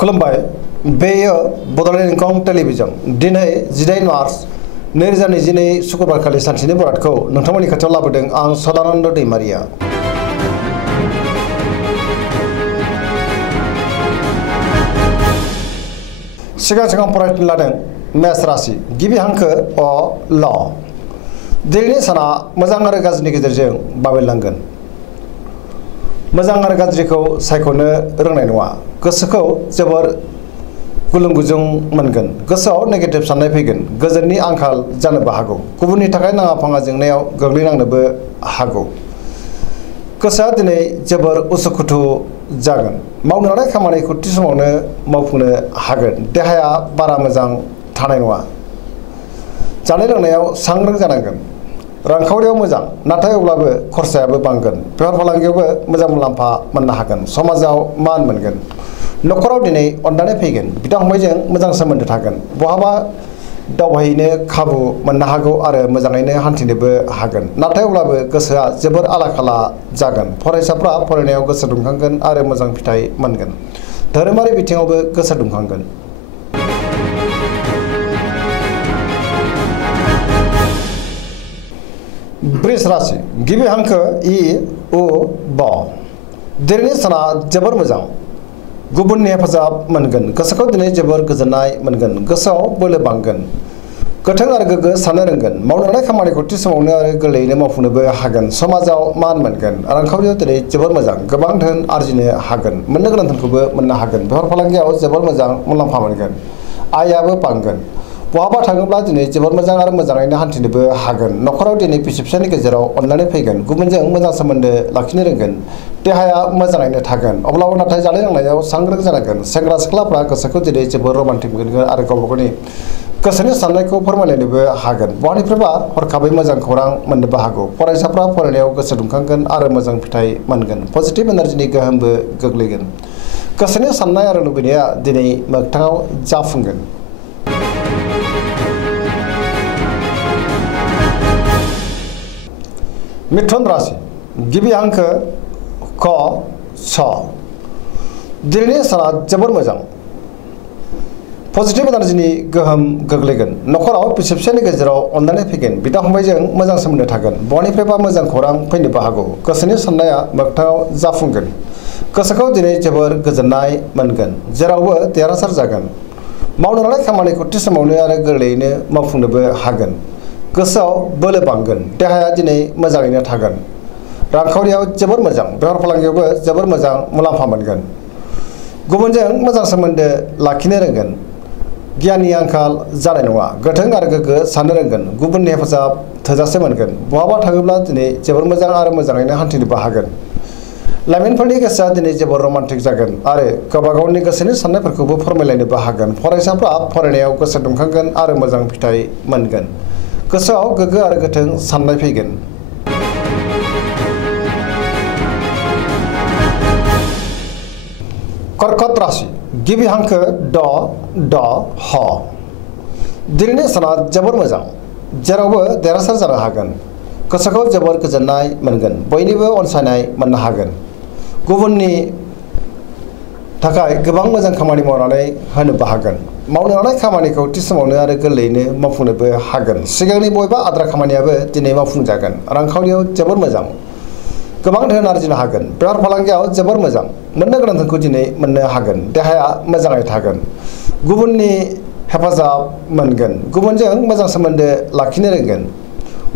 खुलुमबाय बेयो बड'लेण्ड इंखं टेलिभिजन दिनै 18 मार्च 2022 शुक्रबारखालि सानसेनि बरादखौ नोंथांमोननि खाथियाव लाबोदों आं सदानन्द दैमारिया। सिगां फरायफिन लादों मेष राशि गिबि हांखो अ ल दिनैनि साना मोजां आरो गाज्रिनि गेजेरजों बाबेनलांगोन। मोजां आरो गाज्रिखौ सायख'नो रोंनाय नङा। गोसोखौ जोबोर गुलुं गुजुं मोनगोन। गोसोआव नेगेटिभ साननाय फैगोन। गोजोननि आंखाल जानोबो हागौ। गुबुननि थाखाय नाङा फाङा जेंनायाव गोग्लैनांनोबो हागौ। गोसोआ दिनै जोबोर उसुखुथु जागोन। मावनो लानाय खामानिखौ थि समावनो मावफुंनो हागोन। देहाया बारा मोजां थानाय नङा। जानाय लोंनायाव सांग्रां जानांगोन। रांखावरियाव मोजां नाथाय अब्लाबो खरसायाबो बांगोन। बेफार फालांगियावबो मोजां मुलाम्फा मोननो हागोन। समाजाव मान मोनगोन। न'खराव दिनै अननानै फैगोन। बिदा फंबायजों मोजां सोमोन्दो थागोन। बहाबा दावबायहैनो खाबु मोननो हागौ आरो मोजाङैनो हान्थिनोबो हागोन। नाथाय अब्लाबो गोसोआ जोबोर आला खाला जागोन। फरायसाफ्रा फरायनायाव गोसो दुंखांगोन आरो मोजां फिथाइ मोनगोन। धोरोमारि बिथिङावबो गोसो दुंखांगोन। वृष राशि गिबि हांखो इ उ ब दिनैनि साना जोबोर मोजां। गुबुननि हेफाजाब मोनगोन। गोसोखौ दिनै जोबोर गोजोननाय मोनगोन। गोसोआव बोलो बांगोन। गोथों आरो गोग्गो साननो रोंगोन। मावनो लानाय खामानिखौ थि समावनो आरो गोरलैयैनो मावफुंनोबो हागोन। समाजाव मान मोनगोन। रांखावरियाव दिनै जोबोर मोजां। गोबां धोन आरजिनो हागोन। मोननो गोनां धोनखौबो मोननो हागोन। बेफार फालांगियाव जोबोर मोजां मुलाम्फा मोनगोन। आयआबो बांगोन। बहाबा थाङोब्ला दिनै जोबोर मोजां आरो मोजाङैनो हान्थिनोबो हागोन। न'खराव दिनै बिसि फिसायनि गेजेराव अननानै फैगोन। गुबुनजों मोजां सोमोन्दो लाखिनो रोंगोन। देहाया मोजाङैनो थागोन। अब्लाबो नाथाय जानाय लोंनायाव सांग्रां जानांगोन। सेंग्रा सिख्लाफ्रा गोसोखौ दिनै जोबोर रमान्टिक मोनगोन आरो गावबा गावनि गोसोनि साननायखौ फोरमायलायनोबो हागोन। बहानिफ्रायबा हरखाबै मोजां खौरां मोननोबो हागौ। फरायसाफ्रा फरायनायाव गोसो दुंखांगोन आरो मोजां फिथाइ मोनगोन। पजिटिभ एनार्जिनि गोहोमबो गोग्लैगोन। गोसोनि साननाय आरो लुबैनाया दिनै मोगथाङाव जाफुंगोन। मिथुन राशि गिबि हांखो क छ दिनैनि साना जोबोर मोजां। पजिटिभ एनार्जिनि गोहोम गोग्लैगोन। न'खराव बिसि फिसायनि गेजेराव अननानै फैगोन। बिदा फंबायजों मोजां सोमोन्दो थागोन। बहानिफ्रायबा मोजां खौरां फैनोबो हागौ। गोसोनि साननाया मोगथाङाव जाफुंगोन। गोसोखौ दिनै जोबोर गोजोननाय मोनगोन। जेरावबो देरहासार जागोन। मावनो लानाय खामानिखौ थि समावनो आरो गोरलैयैनो मावफुंनोबो हागोन। गोसोआव बोलो बांगोन। देहाया दिनै मोजाङैनो थागोन। रांखावरियाव जोबोर मोजां। बेफार फालांगियावबो जोबोर मोजां मुलाम्फा मोनगोन। गुबुनजों मोजां सोमोन्दो लाखिनो रोंगोन। गियाननि आंखाल जानाय नङा। गोथों आरो गोग्गो साननो रोंगोन। गुबुननि हेफाजाब थोजासे मोनगोन। बहाबा थाङोब्ला दिनै जोबोर मोजां आरो मोजाङैनो हान्थिनोबो हागोन। लाइमोनफोरनि गोसोआ दिनै जोबोर रमान्टिक जागोन आरो गावबा गावनि गोसोनि साननायफोरखौबो फोरमायलायनोबो हागोन। फरायसाफ्रा फरायनायाव गोसो दुंखांगोन आरो मोजां फिथाइ मोनगोन। गोसोआव गोग्गो आरो गोथों साननाय फैगोन। कर्कट राशि गिबि हांखो ड ड ह दिनैनि साना जोबोर मोजां। जेरावबो देरहासार जानो हागोन। गोसोखौ जोबोर गोजोननाय मोनगोन। बयनिबो अनसायनाय मोननो हागोन। गुबुननि थाखाय गोबां मोजां खामानि मावनानै होनोबो हागोन। मावनो लानाय खामानिखौ थि समावनो आरो गोरलैयैनो मावफुंनोबो हागोन। सिगांनि बबेबा आद्रा खामानियाबो दिनै मावफुंजागोन। रांखावरियाव जोबोर मोजां। गोबां धोन आरजिनो हागोन। बेफार फालांगियाव जोबोर मोजां। मोननो गोनां धोनखौ दिनै मोननो हागोन। देहाया मोजाङै थागोन। गुबुननि हेफाजाब मोनगोन। गुबुनजों मोजां सोमोन्दो लाखिनो रोंगोन।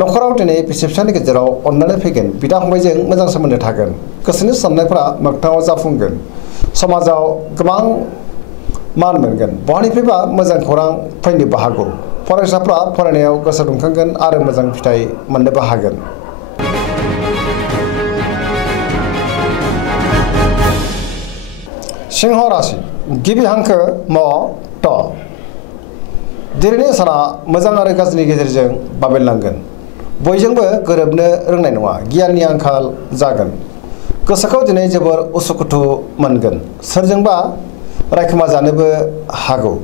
न'खराव दिनै बिसि फिसायनि गेजेराव अननानै फैगोन। बिदा फंबायजों मोजां सोमोन्दो थागोन। गोसोनि साननायफ्रा मोगथाङाव जाफुंगोन। समाजाव गोबां मान मोनगोन। बहानिफ्रायबा मोजां खौरां फैनोबो हागौ। फरायसाफ्रा फरायनायाव गोसो दुंखांगोन आरो मोजां फिथाइ मोननोबो हागोन। सिंह राशि गिबि हांखो म ट दिनैनि साना मोजां आरो गाज्रिनि गेजेरजों बाबेनलांगोन। बयजोंबो गोरोबनो रोंनाय नङा। गियाननि आंखाल जागोन। गोसोखौ दिनै जोबोर उसुखुथु मोनगोन। सोरजोंबा रायखोमा जानोबो हागौ।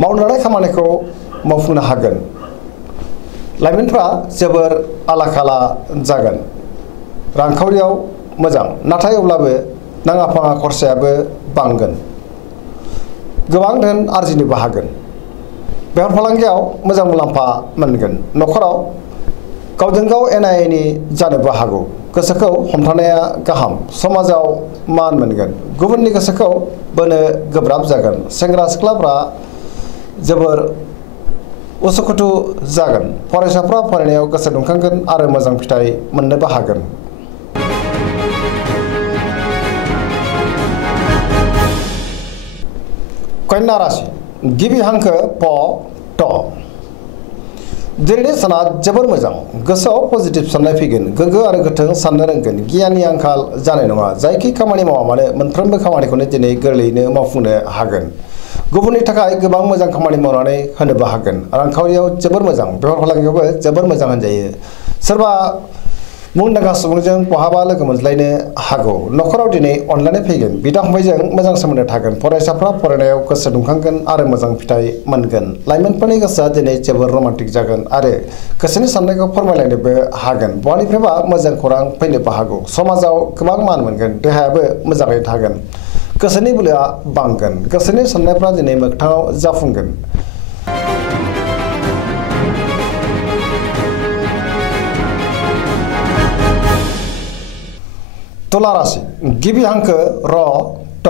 मावनो लानाय खामानिखौ मावफुंनो हागोन। लाइमोनफ्रा जोबोर आला खाला जागोन। रांखावरियाव मोजां नाथाय अब्लाबो नाङा फाङा खरसायाबो बांगोन। गोबां धोन आरजिनोबो हागोन। बेफार फालांगियाव मोजां मुलाम्फा मोनगोन। न'खराव गावजों गाव एना एनि जानोबो हागौ। गोसोखौ हमथानाया गाहाम। समाजाव मान मोनगोन। गुबुननि गोसोखौ बोनो गोब्राब जागोन। सेंग्रा सिख्लाफ्रा जोबोर उसुखुथु जागोन। फरायसाफ्रा फरायनायाव गोसो दुंखांगोन आरो मोजां फिथाइ मोननोबो हागोन। कन्या राशि गिबि हांखो प ट। दिनैनि साना जोबोर मोजां। गोसोआव पजिटिभ साननाय फैगोन। गोग्गो आरो गोथों साननो रोंगोन। गियाननि आंखाल जानाय नङा। जायखि खामानि मावा मानो मोनफ्रोमबो खामानिखौनो दिनै गोरलैयैनो मावफुंनो हागोन। गुबुननि थाखाय गोबां मोजां खामानि मावनानै होनोबो हागोन। रांखावरियाव जोबोर मोजां। बेफार फालांगियावबो जोबोर मोजां होनजायो। सोरबा मुंदांखा सुबुंजों बहाबा लोगो मोनज्लायनो हागौ। न'खराव दिनै अनलायनाय फैगोन। बिदा फंबायजों मोजां सोमोन्दो थागोन। फरायसाफ्रा फरायनायाव गोसो दुंखांगोन आरो मोजां फिथाइ मोनगोन। लाइमोनफोरनि गोसोआ दिनै जोबोर रमान्टिक जागोन आरो गोसोनि साननायखौ फोरमायलायनोबो हागोन। बहानिफ्रायबा मोजां खौरां फैनोबो हागौ। समाजाव गोबां मान मोनगोन। देहायाबो मोजाङै थागोन। गोसोनि बोलोआ बांगोन। गोसोनि साननायफ्रा दिनै मोगथाङाव जाफुंगोन। तुला राशि गिबि हांखो र ट।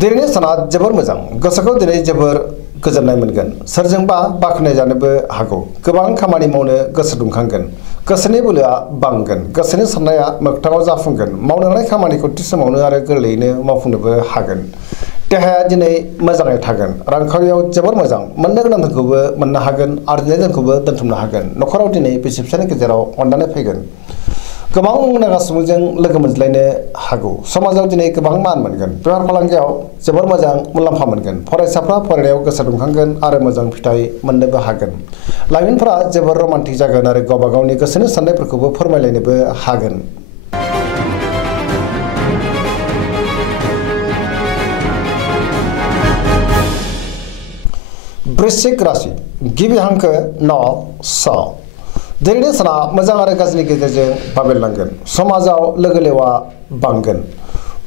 दिनैनि साना जोबोर मोजां। गोसोखौ दिनै जोबोर गोजोननाय मोनगोन। सोरजोंबा बाख्नाय जानोबो हागौ। गोबां खामानि मावनो गोसो दुंखांगोन। गोसोनि बोलोआ बांगोन। गोसोनि साननाया मोगथाङाव जाफुंगोन। मावनो हानाय खामानिखौ थि समावनो आरो गोरलैयैनो मावफुंनोबो हागोन। देहाया दिनै मोजाङै थागोन। रांखावरियाव जोबोर मोजां। मोननो गोनां धोनखौबो मोननो हागोन। आरजिनाय धोनखौबो दोनथुमनो हागोन। न'खराव दिनै बिसि फिसायनि गेजेराव अनलायनाय फैगोन। गोबां मुंदांखा सुबुंजों लोगो मोनज्लायनो हागौ। समाजाव दिनै गोबां मान मोनगोन। बेफार फालांगियाव जोबोर मोजां मुलाम्फा मोनगोन। फरायसाफ्रा फरायनायाव गोसो दुंखांगोन आरो मोजां फिथाइ मोननोबो हागोन। लाइमोनफोरा जोबोर रमान्टिक जागोन आरो गावबा गावनि गोसोनि साननायफोरखौबो फोरमायलायनोबो हागोन। वृश्चिक राशि गिबि हांखो न स। दिनैनि साना मोजां आरो गाज्रिनि गेजेरजों बाबेरलांगोन। समाजाव लोगो लेवा बांगोन।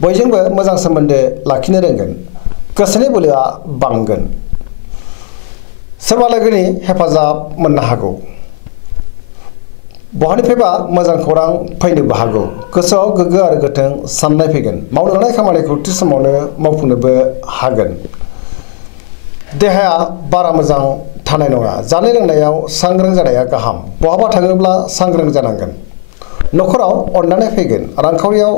बयजोंबो मोजां सोमोन्दो लाखिनो रोंगोन। गोसोनि बोलोआ बांगोन। सोरबा लोगोनि हेफाजाब मोननो हागौ। बहानिफ्रायबा मोजां खौरां फैनोबो हागौ। गोसोआव गोग्गो आरो गोथों साननाय फैगोन। मावनो हानाय खामानिखौ थि समावनो मावफुंनोबो हागोन। देहाया बारा मोजां थानाय नङा। जानाय लोंनायाव सांग्रां जानाया गाहाम। बहाबा थाङोब्ला सांग्रां जानांगोन। न'खराव अननानै फैगोन। रांखावरियाव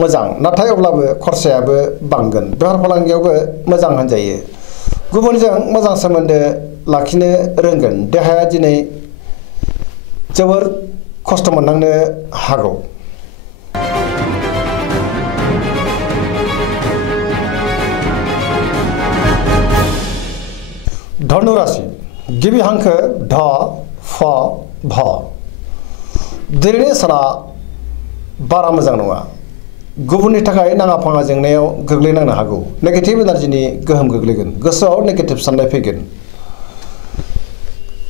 मोजां नाथाय अब्लाबो खरसायाबो बांगोन। बेफार फालांगियावबो मोजां होनजायो। गुबुनजों मोजां सोमोन्दो लाखिनो रोंगोन। देहाया दिनै जोबोर खस्थ' मोननांनो हागौ। धनु राशि गिबि हांखो ढ फ भ। दिनैनि साना बारा मोजां नङा। गुबुननि थाखाय नाङा फाङा जेंनायाव गोग्लैनांनो हागौ। नेगेटिभ एनार्जिनि गोहोम गोग्लैगोन। गोसोआव नेगेटिभ साननाय फैगोन।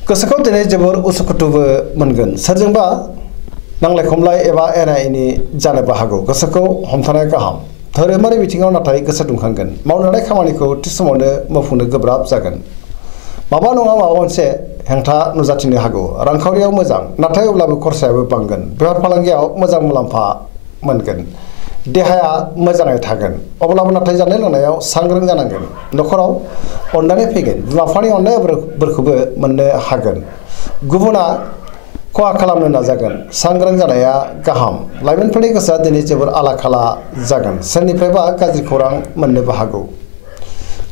गोसोखौ दिनै जोबोर उसुखुथुबो मोनगोन। सोरजोंबा नांलाय खमलाय एबा एना एनि जानोबो हागौ। गोसोखौ हमथानाया गाहाम। धोरोमारि बिथिङाव नाथाय गोसो दुंखांगोन। मावनो हानाय खामानिखौ थि समावनो मावफुंनो गोब्राब जागोन। माबा नङा माबा मोनसे हेंथा नुजाथिनो हागौ। रांखावरियाव मोजां नाथाय अब्लाबो खरसायाबो बांगोन। बेफार फालांगियाव मोजां मुलाम्फा मोनगोन। देहाया मोजाङै थागोन। अब्लाबो नाथाय जानाय लोंनायाव सांग्रां जानांगोन। न'खराव अननानै फैगोन। बिमा बिफानि अननायफोरखौबो मोननो हागोन। गुबुना खहा खालामनो नाजागोन। सांग्रां जानाया गाहाम। लाइमोनफोरनि गोसोआ दिनै जोबोर आला खाला जागोन। सोरनिफ्रायबा गाज्रि खौरां मोननोबो हागौ।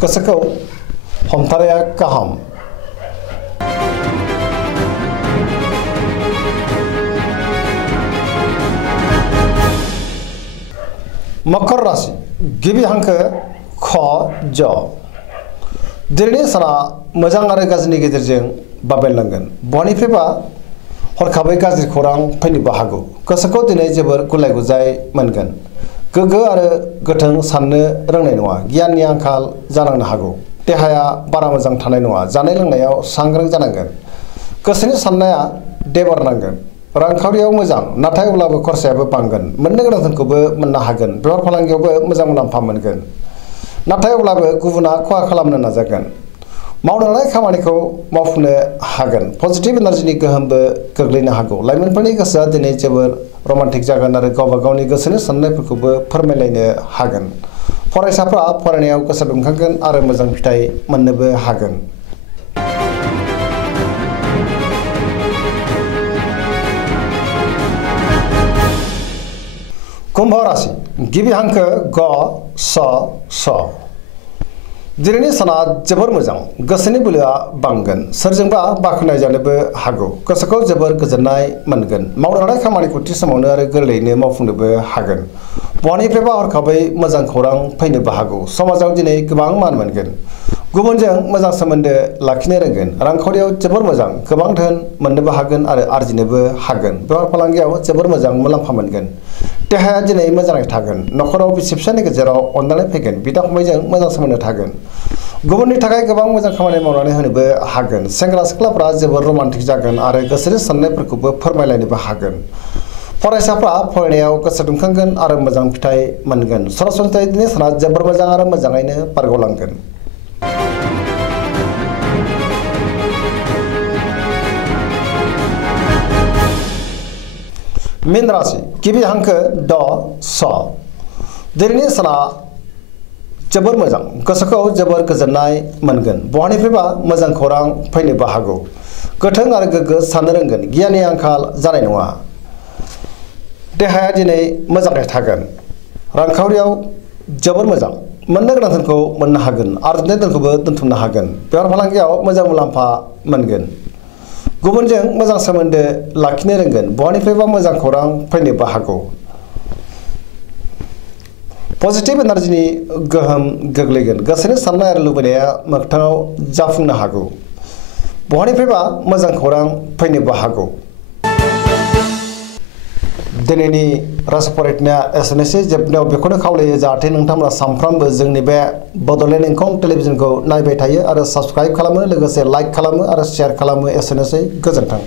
गोसोखौ हमथानाया गाहाम। मकर राशि गिबि हांखो ख ज। दिनैनि साना मोजां आरो गाज्रिनि गेजेरजों बाबेरलांगोन। बहानिफ्रायबा हरखाबै गाज्रि खौरां फैनोबो हागौ। गोसोखौ दिनै जोबोर गुलाय गुजाय मोनगोन। गोग्गो आरो गोथों साननो रोंनाय नङा। गियाननि आंखाल जानांनो हागौ। देहाया बारा मोजां थानाय नङा। जानाय लोंनायाव सांग्रां जानांगोन। गोसोनि साननाया देबारनांगोन। रांखावरियाव मोजां नाथाय अब्लाबो खरसायाबो बांगोन। मोननो गोनां धोनखौबो मोननो हागोन। बेफार फालांगियावबो मोजां मुलाम्फा मोनगोन। नाथाय अब्लाबो गुबुना खहा खालामनो नाजागोन मावनो लानाय खामानिखौ मावफुंनो हागोन पजिटिभ एनार्जिनि गोहोमबो गोग्लैनो हागौ लाइमोनफोरनि गोसोआ दिनै जोबोर रमान्टिक जागोन आरो गावबा गावनि गोसोनि साननायफोरखौबो फोरमायलायनो हागोन फरायसाफ्रा फरायनायाव गोसो दुंखांगोन आरो मोजां फिथाइ मोननोबो हागोन कुम्भ राशि गिबि हांखो ग स स दिनैनि साना जोबोर मोजां गोसोनि बोलोआ बांगोन सोरजोंबा बाख्नाय जानोबो हागौ गोसोखौ जोबोर गोजोननाय मोनगोन मावनो लानाय खामानिखौ थि समावनो आरो गोरलैयैनो मावफुंनोबो हागोन बहानिफ्रायबा हरखाबै मोजां खौरां फैनोबो हागौ समाजाव दिनै गोबां मान मोनगोन गुबुनजों मोजां सोमोन्दो लाखिनो रोंगोन रांखावरियाव जोबोर मोजां गोबां धोन मोननोबो हागोन आरो आरजिनोबो हागोन बेफार फालांगियाव जोबोर मोजां मुलाम्फा मोनगोन देहाया दिनै मोजाङै थागोन नखराव बिसि फिसायनि गेजेराव अनलायनाय फैगोन बिदा फंबायजों मोजां सोमोन्दो थागोन गुबुननि थाखाय गोबां मोजां खामानि मावनानै होनोबो हागोन सेंग्रा सिख्लाफ्रा जोबोर रमान्टिक जागोन आरो गोसोनि साननायफोरखौबो फोरमायलायनोबो हागोन फरायसाफ्रा फरायनायाव गोसो दुंखांगोन आरो मोजां फिथाइ मोनगोन सरासनस्रायै दिनै साना जोबोर मोजां आरो मोजाङैनो बारग'लांगोन मीन राशि गिबि हांखो ड स दिनैनि साना जोबोर मोजां गोसोखौ जोबोर गोजोननाय मोनगोन बहानिफ्रायबा मोजां खौरां फैनोबो हागौ गोथों आरो गोग्गो साननो रोंगोन गियाननि आंखाल जानाय नङा देहाया दिनै मोजाङै थागोन रांखावरियाव जोबोर मोजां मोननो गोनां धोनखौ मोननो हागोन आरजिनाय धोनखौबो दोनथुमनो हागोन बेफार फालांगियाव मोजां मुलाम्फा मोनगोन गुबुनजों मोजां सोमोन्दो लाखिनो रोंगोन बहानिफ्रायबा मोजां खौरां फैनोबो हागौ पजिटिभ एनार्जिनि गोहोम गोग्लैगोन गोसोनि साननाय आरो लुबैनाया मोगथाङाव जाफुंनो हागौ बहानिफ्रायबा मोजां खौरां फैनोबो हागौ दिनैनि राशि फरायनाया एसेनोसै जोबनायाव बेखौनो खावलायो जाहाथे नोंथांमोना सानफ्रामबो जोंनि बे बड'लेण्ड इंखं टेलिभिजनखौ नायबाय थायो आरो साबस्क्राइब खालामो लोगोसे लाइक खालामो आरो शेयार खालामो एसेनोसै गोजोन्थों